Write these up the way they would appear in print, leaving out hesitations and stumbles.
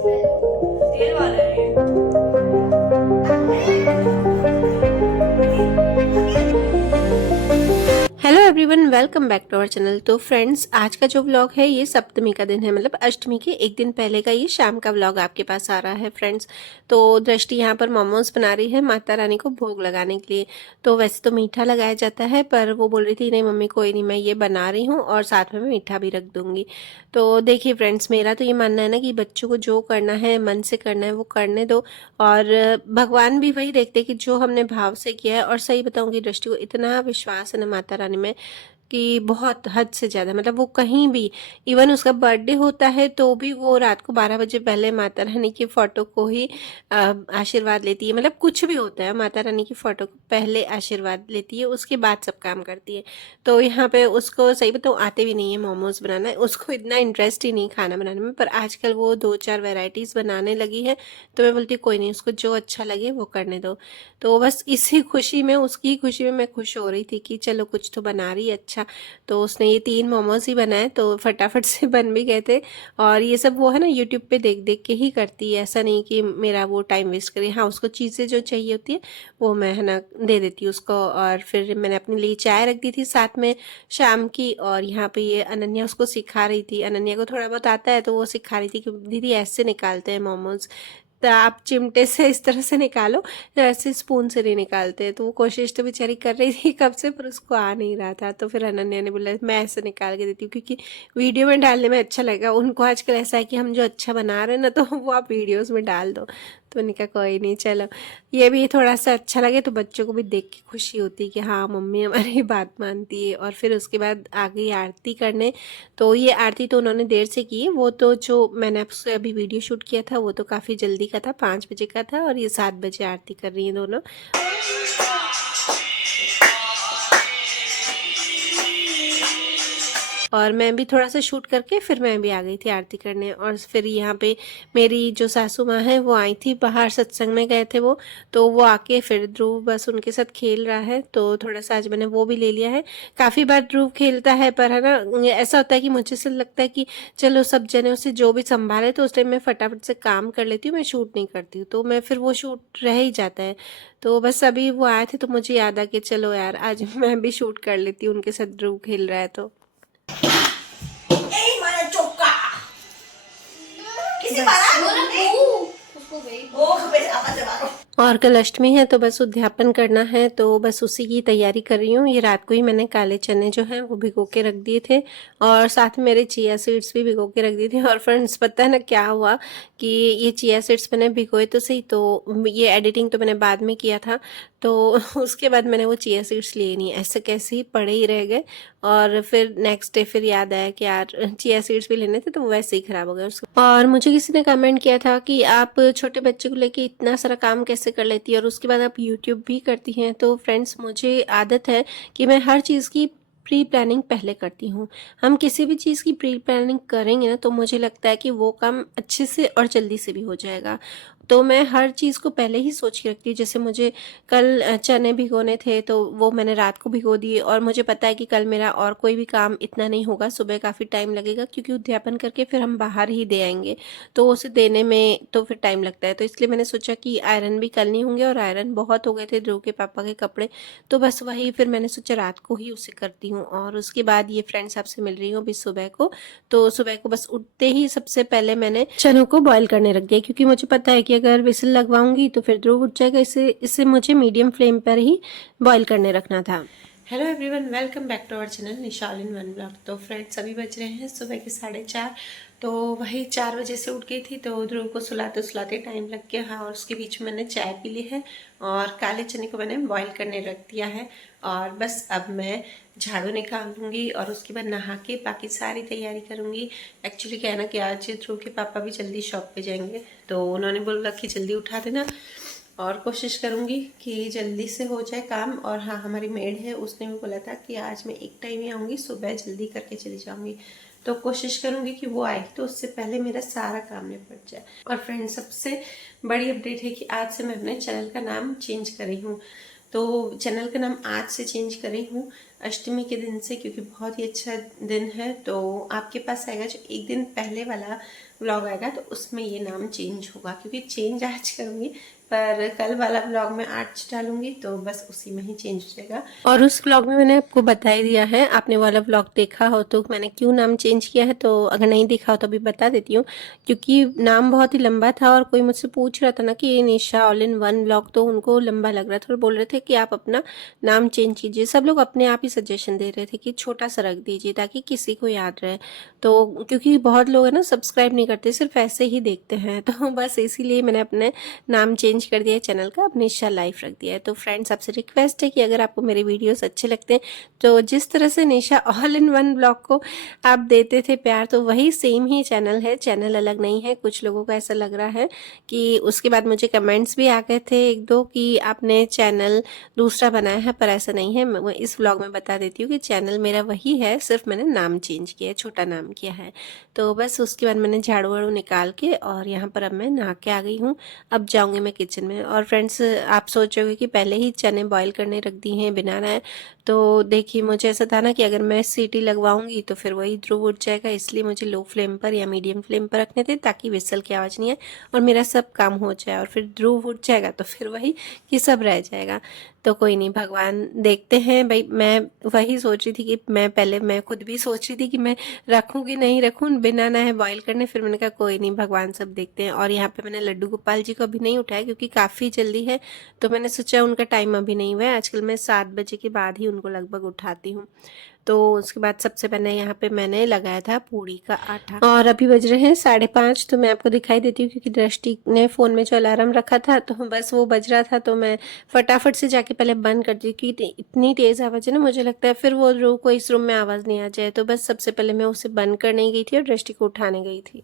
तेल वाला है hello everyone, welcome back to our channel. तो फ्रेंड्स, आज का जो व्लॉग है ये सप्तमी का दिन है, मतलब अष्टमी के एक दिन पहले का ये शाम का व्लॉग आपके पास आ रहा है फ्रेंड्स। तो दृष्टि यहाँ पर मोमोज बना रही है माता रानी को भोग लगाने के लिए। तो वैसे तो मीठा लगाया जाता है, पर वो बोल रही थी नहीं मम्मी कोई नहीं, मैं ये बना रही हूँ और साथ में मैं मीठा भी रख दूंगी। तो देखिए फ्रेंड्स, मेरा तो ये मानना है ना कि बच्चों को जो करना है, मन से करना है वो करने दो। और भगवान भी वही देखते कि जो हमने भाव से किया है। और सही बताऊंगी, दृष्टि को इतना विश्वास है ना माता रानी में कि बहुत हद से ज़्यादा, मतलब वो कहीं भी, इवन उसका बर्थडे होता है तो भी वो रात को 12 बजे पहले माता रानी की फ़ोटो को ही आशीर्वाद लेती है। मतलब कुछ भी होता है माता रानी की फ़ोटो को पहले आशीर्वाद लेती है, उसके बाद सब काम करती है। तो यहाँ पे उसको सही बताऊँ आते भी नहीं है मोमोज़ बनाना, उसको इतना इंटरेस्ट ही नहीं खाना बनाने में। पर आजकल वो 2-4 वेराइटीज़ बनाने लगी है। तो मैं बोलती हूँ कोई नहीं, उसको जो अच्छा लगे वो करने दो। तो बस इसी खुशी में, उसकी खुशी में मैं खुश हो रही थी कि चलो कुछ तो बना रही है अच्छा। तो उसने ये 3 मोमोज ही बनाए तो फटाफट से बन भी गए थे। और ये सब वो है ना यूट्यूब पे देख देख के ही करती है, ऐसा नहीं कि मेरा वो टाइम वेस्ट करे। हाँ, उसको चीज़ें जो चाहिए होती है वो मैं है ना दे देती हूँ उसको। और फिर मैंने अपने लिए चाय रख दी थी साथ में शाम की। और यहाँ पे ये अनन्या उसको सिखा रही थी, अनन्या को थोड़ा बहुत आता है तो वो सिखा रही थी कि दीदी ऐसे निकालते हैं मोमोज, तो आप चिमटे से इस तरह से निकालो, ऐसे स्पून से नहीं निकालते। तो वो कोशिश तो बेचारी कर रही थी कब से, पर उसको आ नहीं रहा था। तो फिर अनन्या ने बोला मैं ऐसे निकाल के देती हूँ क्योंकि वीडियो में डालने में अच्छा लगेगा। उनको आजकल ऐसा है कि हम जो अच्छा बना रहे हैं ना तो वो आप वीडियोस में डाल दो। तो मैंने कहा कोई नहीं, चलो ये भी थोड़ा सा अच्छा लगे तो बच्चों को भी देख के खुशी होती है कि हाँ मम्मी हमारी बात मानती है। और फिर उसके बाद आ गई आरती करने। तो ये आरती तो उन्होंने देर से की है, वो तो जो मैंने आपसे अभी वीडियो शूट किया था वो तो काफ़ी जल्दी का था, 5 बजे का था। और ये 7 बजे आरती कर रही हैं दोनों। और मैं भी थोड़ा सा शूट करके फिर मैं भी आ गई थी आरती करने। और फिर यहाँ पे मेरी जो सासू माँ है वो आई थी, बाहर सत्संग में गए थे वो। तो वो आके फिर ध्रुव बस उनके साथ खेल रहा है, तो थोड़ा सा आज मैंने वो भी ले लिया है। काफ़ी बार ध्रुव खेलता है पर है ना, ऐसा होता है कि मुझे से लगता है कि चलो सब जने उसे जो भी संभाले, तो उस टाइम मैं फटाफट से काम कर लेती हूँ, मैं शूट नहीं करती हूँ। तो मैं फिर वो शूट रह ही जाता है। तो बस अभी वो आए थे तो मुझे याद आ कि चलो यार आज मैं भी शूट कर लेती हूँ उनके साथ, ध्रुव खेल रहा है तो। मारा चौका किसी मारा उसको गई ओ बस आवाज मारो। और कल अष्टमी है तो बस उद्यापन करना है, तो बस उसी की तैयारी कर रही हूँ। ये रात को ही मैंने काले चने जो हैं वो भिगो के रख दिए थे, और साथ में मेरे चिया सीड्स भी भिगो के रख दिए थे। और फ्रेंड्स पता है ना क्या हुआ कि ये चिया सीड्स मैंने भिगोए तो सही, तो ये एडिटिंग तो मैंने बाद में किया था। तो उसके बाद मैंने वो चिया सीड्स लिए नहीं, ऐसे कैसे ही पड़े ही रह गए। और फिर नेक्स्ट डे फिर याद आया कि यार चिया सीड्स भी लेने थे, तो वो वैसे ही खराब हो गए। और मुझे किसी ने कमेंट किया था कि आप छोटे बच्चे को लेके इतना सारा काम कैसे कर लेती है और उसके बाद आप यूट्यूब भी करती हैं। तो फ्रेंड्स, मुझे आदत है कि मैं हर चीज़ की प्री प्लानिंग पहले करती हूँ। हम किसी भी चीज़ की प्री प्लानिंग करेंगे ना तो मुझे लगता है कि वो काम अच्छे से और जल्दी से भी हो जाएगा। तो मैं हर चीज़ को पहले ही सोच के रखती हूँ। जैसे मुझे कल चने भिगोने थे तो वो मैंने रात को भिगो दिए, और मुझे पता है कि कल मेरा और कोई भी काम इतना नहीं होगा, सुबह काफ़ी टाइम लगेगा क्योंकि उद्यापन करके फिर हम बाहर ही दे आएंगे, तो उसे देने में तो फिर टाइम लगता है। तो इसलिए मैंने सोचा कि आयरन भी कल नहीं होंगे, और आयरन बहुत हो गए थे ध्रुव के पापा के कपड़े, तो बस वही फिर मैंने सोचा रात को ही उसे करती हूँ। और उसके बाद ये फ्रेंड्स आपसे मिल रही हूँ अभी सुबह को। तो सुबह को बस उठते ही सबसे पहले मैंने चनों को बॉईल करने रख दिया, क्योंकि मुझे पता है कि अगर विसल लगवाऊंगी तो फिर ध्रुव उठ जाएगा। इसे मुझे मीडियम फ्लेम पर ही बॉईल करने रखना था। Hello everyone, welcome back to our channel Nishal in one blog. तो फ्रेंड्स, अभी बज रहे हैं सुबह के 4:30। तो वही 4 बजे से उठ गई थी, तो ध्रुव को सुलाते सुलाते टाइम लग गया। हाँ, और उसके बीच में मैंने चाय पी ली है और काले चने को मैंने बॉईल करने रख दिया है। और बस अब मैं झाड़ू निकाल दूंगी और उसके बाद नहा के बाकी सारी तैयारी करूंगी। एक्चुअली क्या है ना कि आज ध्रुव के पापा भी जल्दी शॉप पे जाएंगे, तो उन्होंने बोला कि जल्दी उठा देना, और कोशिश करूँगी कि जल्दी से हो जाए काम। और हाँ, हमारी मेड है, उसने भी बोला था कि आज मैं एक टाइम ही आऊँगी, सुबह जल्दी करके चली जाऊँगी। तो कोशिश करूँगी कि वो आए तो उससे पहले मेरा सारा काम निपट जाए। और फ्रेंड्स, सबसे बड़ी अपडेट है कि आज से मैं अपने चैनल का नाम चेंज कर रही हूँ। तो चैनल का नाम आज से चेंज कर रही हूँ, अष्टमी के दिन से, क्योंकि बहुत ही अच्छा दिन है। तो आपके पास आएगा जो एक दिन पहले वाला व्लॉग आएगा तो उसमें ये नाम चेंज होगा, क्योंकि चेंज आज करूँगी पर कल वाला व्लॉग में आज डालूंगी तो बस उसी में ही चेंज हो जाएगा। और उस व्लॉग में मैंने आपको बता ही दिया है, आपने वाला व्लॉग देखा हो तो मैंने क्यों नाम चेंज किया है, तो अगर नहीं देखा हो तो अभी बता देती हूँ। क्योंकि नाम बहुत ही लंबा था और कोई मुझसे पूछ रहा था ना कि ये निशा ऑल इन वन व्लॉग, तो उनको लंबा लग रहा था और बोल रहे थे कि आप अपना नाम चेंज कीजिए। सब लोग अपने आप ही सजेशन दे रहे थे कि छोटा सा रख दीजिए ताकि किसी को याद रहे। तो क्योंकि बहुत लोग है ना सब्सक्राइब नहीं करते, सिर्फ ऐसे ही देखते हैं, तो बस इसीलिए मैंने अपने नाम चेंज कर दिया है चैनल का, अब निशा लाइफ रख दिया है। तो फ्रेंड्स आपसे रिक्वेस्ट है कि अगर आपको मेरे वीडियोस अच्छे लगते हैं तो जिस तरह से निशा ऑल इन वन ब्लॉग को आप देते थे प्यार, तो वही सेम ही चैनल है, चैनल अलग नहीं है। कुछ लोगों को ऐसा लग रहा है कि उसके बाद मुझे कमेंट्स भी आ गए थे एक दो कि आपने चैनल दूसरा बनाया है, पर ऐसा नहीं है। मैं इस व्लॉग में बता देती हूँ कि चैनल मेरा वही है, सिर्फ मैंने नाम चेंज किया है, छोटा नाम किया है। तो बस उसके बाद मैंने झाड़ू वाड़ू निकाल के और यहाँ पर अब मैं नहा के आ गई हूँ। अब जाऊँगी मैं किचन में। और फ्रेंड्स आप सोचोगे कि पहले ही चने बॉईल करने रख दी हैं बिना नहाए, तो देखिए मुझे ऐसा था ना कि अगर मैं सीटी लगवाऊंगी तो फिर वही ध्रुव उठ जाएगा, इसलिए मुझे लो फ्लेम पर या मीडियम फ्लेम पर रखने थे ताकि विसल की आवाज़ नहीं आए और मेरा सब काम हो जाए। और फिर ध्रुव उठ जाएगा तो फिर वही कि सब रह जाएगा। तो कोई नहीं, भगवान देखते हैं भाई। मैं वही सोच रही थी कि मैं खुद भी सोच रही थी कि मैं रखूँ कि नहीं रखूँ बिना नहाए बॉईल करने, फिर मैंने कहा कोई नहीं, भगवान सब देखते हैं। और यहाँ पे मैंने लड्डू गोपाल जी को अभी नहीं उठाया क्योंकि काफ़ी जल्दी है, तो मैंने सोचा उनका टाइम अभी नहीं हुआ है। आजकल मैं 7 बजे के बाद ही उनको लगभग उठाती हूँ। तो उसके बाद सबसे पहले यहाँ पे मैंने लगाया था पूड़ी का आटा, और अभी बज रहे हैं 5:30। तो मैं आपको दिखाई देती हूँ क्योंकि दृष्टि ने फ़ोन में जो अलार्म रखा था तो बस वो बज रहा था, तो मैं फटाफट से जाके पहले बंद कर दी क्योंकि इतनी तेज़ आवाज़ है ना, मुझे लगता है फिर वो रो को इस रूम में आवाज़ नहीं आ जाए। तो बस सबसे पहले मैं उसे बंद करने गई थी और दृष्टि को उठाने गई थी।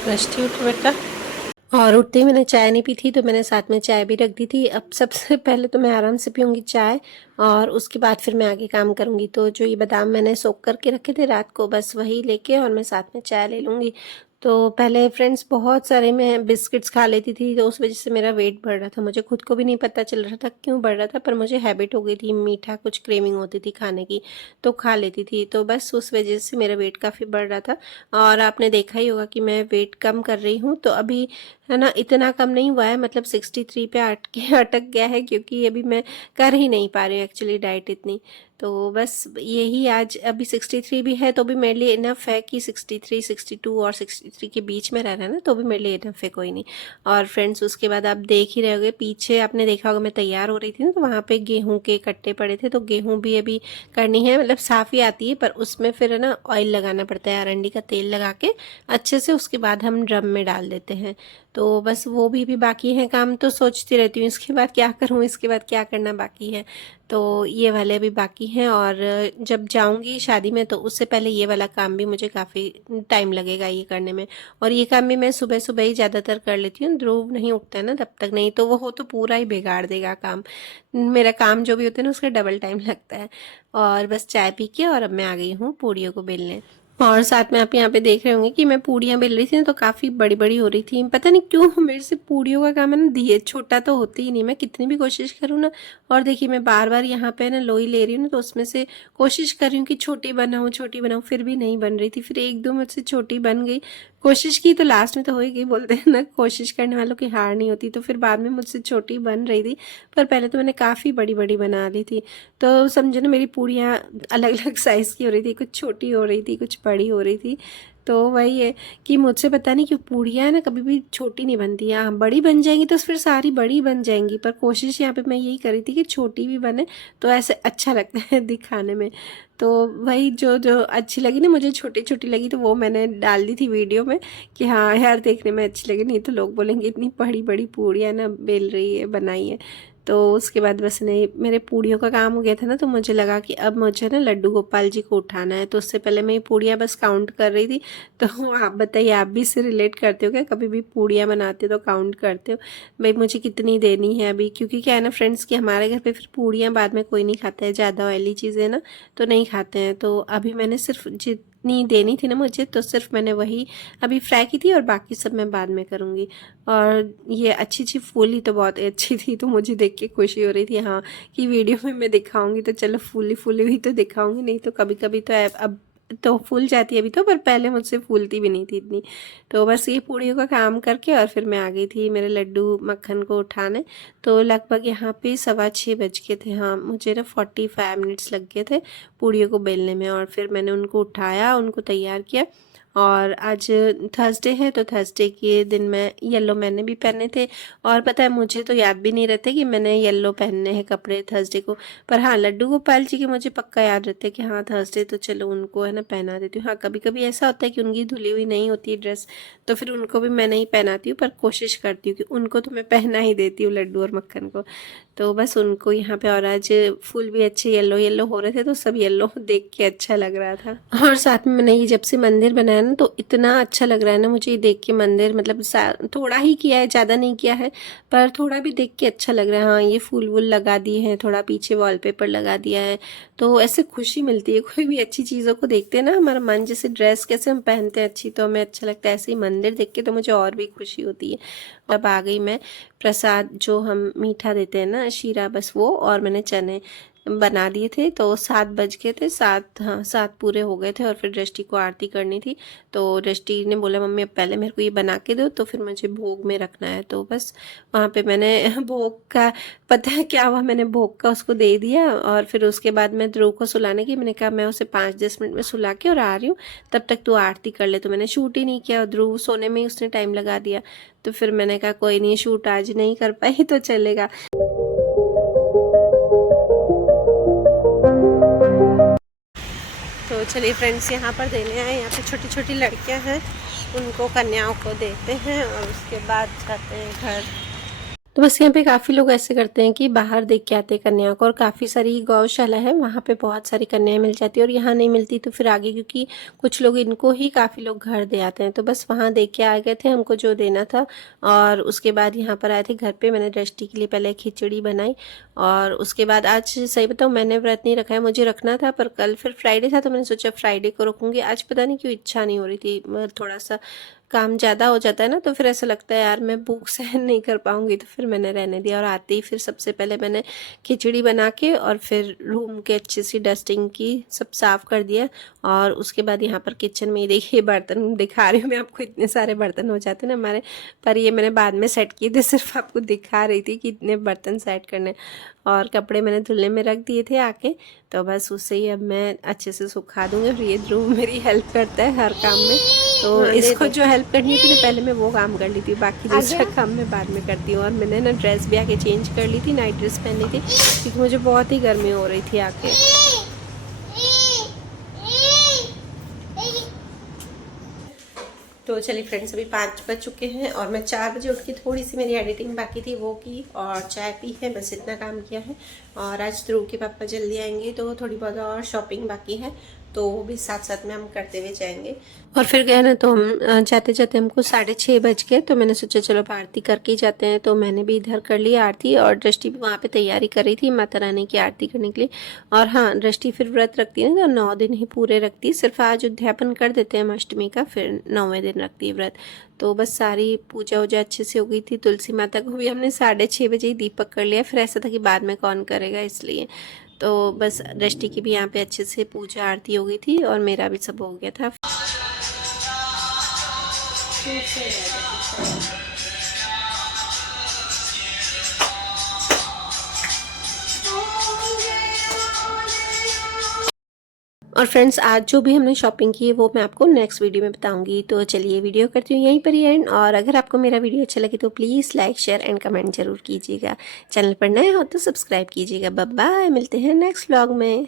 दृष्टि उठ बेटा। और उठते ही मैंने चाय नहीं पी थी तो मैंने साथ में चाय भी रख दी थी। अब सबसे पहले तो मैं आराम से पीऊँगी चाय और उसके बाद फिर मैं आगे काम करूँगी। तो जो ये बादाम मैंने सोख करके रखे थे रात को, बस वही लेके और मैं साथ में चाय ले लूँगी। तो पहले फ्रेंड्स बहुत सारे मैं बिस्किट्स खा लेती थी, तो उस वजह से मेरा वेट बढ़ रहा था। मुझे खुद को भी नहीं पता चल रहा था क्यों बढ़ रहा था, पर मुझे हैबिट हो गई थी, मीठा कुछ क्रेविंग होती थी खाने की तो खा लेती थी। तो बस उस वजह से मेरा वेट काफ़ी बढ़ रहा था। और आपने देखा ही होगा कि मैं वेट कम कर रही हूँ, तो अभी है ना इतना कम नहीं हुआ है, मतलब 63 पे अटक गया है, क्योंकि अभी मैं कर ही नहीं पा रही हूँ एक्चुअली डाइट इतनी। तो बस यही आज अभी 63 भी है तो भी मेरे लिए इनफ है कि 63, 62 और 63 के बीच में रहना है ना, तो भी मेरे लिए इनफ है, कोई नहीं। और फ्रेंड्स उसके बाद आप देख ही रहे होगे पीछे, आपने देखा होगा मैं तैयार हो रही थी ना, तो वहाँ पे गेहूं के कट्टे पड़े थे, तो गेहूं भी अभी करनी है। मतलब साफ़ ही आती है पर उसमें फिर है ना ऑयल लगाना पड़ता है, अरंडी का तेल लगा के अच्छे से, उसके बाद हम ड्रम में डाल देते हैं। तो बस वो भी बाकी है काम। तो सोचती रहती हूँ इसके बाद क्या करूँ, इसके बाद क्या करना बाकी है। तो ये वाले अभी बाकी हैं और जब जाऊंगी शादी में तो उससे पहले ये वाला काम भी मुझे काफ़ी टाइम लगेगा ये करने में। और ये काम भी मैं सुबह सुबह ही ज़्यादातर कर लेती हूँ, ध्रुव नहीं उठता है ना तब तक, नहीं तो वो हो तो पूरा ही बिगाड़ देगा काम। मेरा काम जो भी होता है ना उसका डबल टाइम लगता है। और बस चाय पी के और अब मैं आ गई हूँ पूड़ियों को बेलने। और साथ में आप यहाँ पे देख रहे होंगे कि मैं पूड़ियाँ बेल रही थी ना, तो काफ़ी बड़ी बड़ी हो रही थी। पता नहीं क्यों मेरे से पूड़ियों का काम है ना धीरे, छोटा तो होती ही नहीं, मैं कितनी भी कोशिश करूँ ना। और देखिए मैं बार बार यहाँ पे ना लोई ले रही हूँ ना, तो उसमें से कोशिश कर रही हूँ कि छोटी बनाऊँ छोटी बनाऊँ, फिर भी नहीं बन रही थी। फिर एक दो मुझसे छोटी बन गई, कोशिश की तो लास्ट में तो हो ही गई। बोलते हैं ना कोशिश करने वालों की हार नहीं होती, तो फिर बाद में मुझसे छोटी बन रही थी, पर पहले तो मैंने काफ़ी बड़ी बड़ी बना ली थी। तो समझो ना मेरी पूड़ियाँ अलग अलग साइज़ की हो रही थी, कुछ छोटी हो रही थी कुछ बड़ी हो रही थी। तो वही है कि मुझसे पता नहीं क्यों पूड़ियाँ ना कभी भी छोटी नहीं बनती। हाँ बड़ी बन जाएंगी तो फिर सारी बड़ी बन जाएंगी, पर कोशिश यहाँ पे मैं यही करी थी कि छोटी भी बने तो ऐसे अच्छा लगता है दिखाने में। तो वही जो जो अच्छी लगी ना मुझे, छोटी छोटी लगी, तो वो मैंने डाल दी थी वीडियो में कि हाँ यार देखने में अच्छी लगी, नहीं तो लोग बोलेंगे इतनी बड़ी बड़ी पूड़ियाँ ना बेल रही है बनाई है। तो उसके बाद बस नहीं, मेरे पूड़ियों का काम हो गया था ना, तो मुझे लगा कि अब मुझे ना लड्डू गोपाल जी को उठाना है। तो उससे पहले मैं ये पूड़ियाँ बस काउंट कर रही थी। तो आप बताइए, आप भी इससे रिलेट करते हो क्या? कभी भी पूड़ियाँ बनाते हो तो काउंट करते हो भाई मुझे कितनी देनी है अभी? क्योंकि क्या है ना फ्रेंड्स, कि हमारे घर पे फिर पूड़ियाँ बाद में कोई नहीं खाता है, ज़्यादा ऑयली चीज़ें ना तो नहीं खाते हैं। तो अभी मैंने सिर्फ जितनी देनी थी ना मुझे, तो सिर्फ मैंने वही अभी फ्राई की थी, और बाकी सब मैं बाद में करूँगी। और ये अच्छी फूली तो बहुत अच्छी थी, तो मुझे देख के खुशी हो रही थी हाँ, कि वीडियो में मैं दिखाऊंगी तो चलो फूली हुई तो दिखाऊंगी, नहीं तो कभी कभी तो अब तो फूल जाती है अभी तो, पर पहले मुझसे फूलती भी नहीं थी इतनी। तो बस ये पूड़ियों का काम करके और फिर मैं आ गई थी मेरे लड्डू मक्खन को उठाने। तो लगभग यहाँ पे 6:15 बज गए थे। हाँ, मुझे ना 45 मिनट्स लग गए थे पूड़ियों को बेलने में, और फिर मैंने उनको उठाया, उनको तैयार किया। और आज थर्सडे है, तो थर्सडे के दिन मैं येलो मैंने भी पहने थे, और पता है मुझे तो याद भी नहीं रहते कि मैंने येलो पहनने हैं कपड़े थर्सडे को। पर हाँ, लड्डू गोपाल जी के मुझे पक्का याद रहता है कि हाँ थर्सडे, तो चलो उनको है ना पहना देती हूँ। हाँ, कभी कभी ऐसा होता है कि उनकी धुली हुई नहीं होती है ड्रेस, तो फिर उनको भी मैं नहीं पहनाती हूँ, पर कोशिश करती हूँ कि उनको तो मैं पहना ही देती हूँ, लड्डू और मक्खन को। तो बस उनको यहाँ पे, और आज फूल भी अच्छे येलो हो रहे थे, तो सब येलो देख के अच्छा लग रहा था। और साथ में मैंने ये जब से मंदिर बनाया ना, तो इतना अच्छा लग रहा है ना मुझे ये देख के मंदिर, मतलब थोड़ा ही किया है, ज़्यादा नहीं किया है, पर थोड़ा भी देख के अच्छा लग रहा है। हाँ, ये फूल वूल लगा दिए हैं, थोड़ा पीछे वॉलपेपर लगा दिया है, तो ऐसे खुशी मिलती है। कोई भी अच्छी चीज़ों को देखते हैं ना, हमारा मन, जैसे ड्रेस कैसे हम पहनते हैं अच्छी, तो हमें अच्छा लगता है, ऐसे ही मंदिर देख के तो मुझे और भी खुशी होती है। अब आ गई मैं, प्रसाद जो हम मीठा देते हैं ना, शीरा, बस वो, और मैंने चने बना दिए थे। तो 7 बज गए थे, 7, हाँ 7 पूरे हो गए थे, और फिर दृष्टि को आरती करनी थी। तो दृष्टि ने बोला मम्मी अब पहले मेरे को ये बना के दो, तो फिर मुझे भोग में रखना है। तो बस वहाँ पे मैंने भोग का, पता है क्या हुआ, मैंने भोग का उसको दे दिया, और फिर उसके बाद मैं ध्रुव को सुलाने की, मैंने कहा मैं उसे 5-10 मिनट में सुला के और आ रही हूँ, तब तक तू आरती कर ले। तो मैंने शूट ही नहीं किया, और ध्रुव सोने में ही उसने टाइम लगा दिया। तो फिर मैंने कहा कोई नहीं, शूट आज नहीं कर पाई तो चलेगा। तो चलिए फ्रेंड्स, यहाँ पर देने आए, यहाँ पे छोटी छोटी लड़कियाँ हैं, उनको कन्याओं को देते हैं, और उसके बाद जाते हैं घर। तो बस यहाँ पे काफ़ी लोग ऐसे करते हैं कि बाहर देख के आते हैं कन्या को, और काफ़ी सारी गौशाला है वहाँ पे बहुत सारी कन्याएं मिल जाती है, और यहाँ नहीं मिलती तो फिर आगे, क्योंकि कुछ लोग इनको ही काफ़ी लोग घर दे आते हैं। तो बस वहाँ देख के आ गए थे, हमको जो देना था, और उसके बाद यहाँ पर आए थे घर पे। मैंने दृष्टि के लिए पहले खिचड़ी बनाई, और उसके बाद आज सही बताऊँ मैंने व्रत नहीं रखा है, मुझे रखना था, पर कल फिर फ्राइडे था, तो मैंने सोचा फ्राइडे को रखूँगी। आज पता नहीं क्यों इच्छा नहीं हो रही थी, थोड़ा सा काम ज़्यादा हो जाता है ना, तो फिर ऐसा लगता है यार मैं भूख सहन नहीं कर पाऊंगी, तो फिर मैंने रहने दिया। और आते ही फिर सबसे पहले मैंने खिचड़ी बना के, और फिर रूम के अच्छी सी डस्टिंग की, सब साफ़ कर दिया। और उसके बाद यहाँ पर किचन में देखिए बर्तन दिखा रही हूँ मैं आपको, इतने सारे बर्तन हो जाते हैं ना हमारे, पर ये मैंने बाद में सेट किए थे, सिर्फ आपको दिखा रही थी कि इतने बर्तन सेट करने। और कपड़े मैंने धुलने में रख दिए थे आके, तो बस उससे ही अब मैं अच्छे से सुखा दूँगी। और ये ध्रुव मेरी हेल्प करता है हर काम में, तो इसको जो हेल्प करनी थी ना पहले मैं वो काम कर ली थी, बाकी दूसरा काम मैं बाद में करती हूँ। और मैंने ना ड्रेस भी आके चेंज कर ली थी, नाइट ड्रेस पहनी थी, क्योंकि मुझे बहुत ही गर्मी हो रही थी आके। तो चलिए फ्रेंड्स, अभी 5 बज चुके हैं, और मैं 4 बजे उठ के थोड़ी सी मेरी एडिटिंग बाकी थी वो की, और चाय पी है, बस इतना काम किया है। और आज ध्रुव के पापा जल्दी आएंगे, तो थोड़ी बहुत और शॉपिंग बाकी है, तो वो भी साथ साथ में हम करते हुए जाएंगे। और फिर गए ना, तो हम जाते जाते हमको 6:30 बज गए, तो मैंने सोचा चलो आरती करके ही जाते हैं। तो मैंने भी इधर कर ली आरती, और दृष्टि भी वहाँ पे तैयारी कर रही थी माता रानी की आरती करने के लिए। और हाँ, दृष्टि फिर व्रत रखती है ना, तो 9 दिन ही पूरे रखती है, सिर्फ आज उद्यापन कर देते हैं हम अष्टमी का, फिर 9वें दिन रखती है व्रत। तो बस सारी पूजा वूजा अच्छे से हो गई थी। तुलसी माता को भी हमने 6:30 बजे ही दीपक कर लिया, फिर ऐसा था कि बाद में कौन करेगा, इसलिए। तो बस दृष्टि की भी यहाँ पे अच्छे से पूजा आरती हो गई थी, और मेरा भी सब हो गया था। और फ्रेंड्स, आज जो भी हमने शॉपिंग की है वो मैं आपको नेक्स्ट वीडियो में बताऊंगी। तो चलिए वीडियो करती हूँ यहीं पर ही एंड। और अगर आपको मेरा वीडियो अच्छा लगे तो please like, share and comment जरूर कीजिएगा। चैनल पर नए हो तो सब्सक्राइब कीजिएगा। बाय बाय, मिलते हैं नेक्स्ट व्लॉग में।